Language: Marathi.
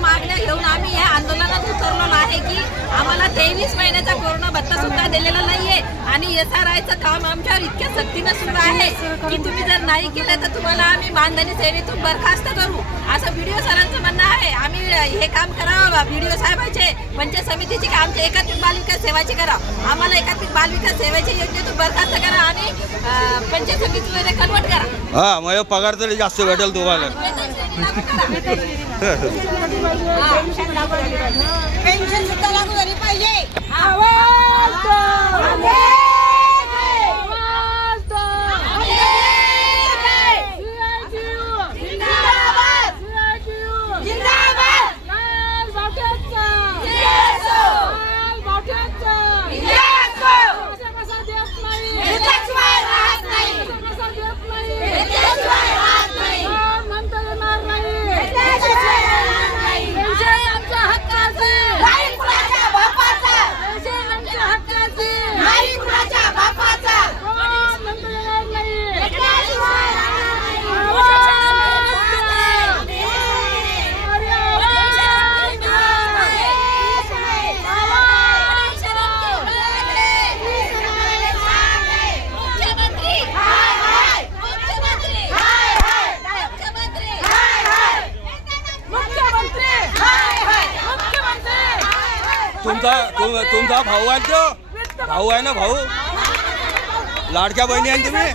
मागण्या घेऊन आम्ही या आंदोलनात उतरलेलो आहे की आम्हाला 23 महिन्याचा कोरोना भत्ता सुद्धा दिलेला नाहीये आणि SRIचं काम आमच्यावर इतक्या सक्तीनं सुरू आहे की तुम्ही जर नाही केलं तर तुम्हाला आम्ही मानधनी सेवेतून बरखास्त करू असं व्हिडिओ सरांचं म्हणणं आहे। आम्ही हे काम करावं व्हिडिओ साहेबांचे पंचायत समितीची का आमच्या एकात्मिक बाल विकास सेवाची करा, आम्हाला एकात्मिक बाल विकास सेवेच्या योजनेतून बरखास्त करा आणि पंचायत समितीमध्ये कन्वर्ट करा। हा माझा पगार तरी जास्त भेटेल तुम्हाला। पेन्शन सुद्धा लागू झाली पाहिजे। तुमचा भाऊ आहे तो भाऊ आहे ना भाऊ लाडक्या बहिणी आहे तुम्ही।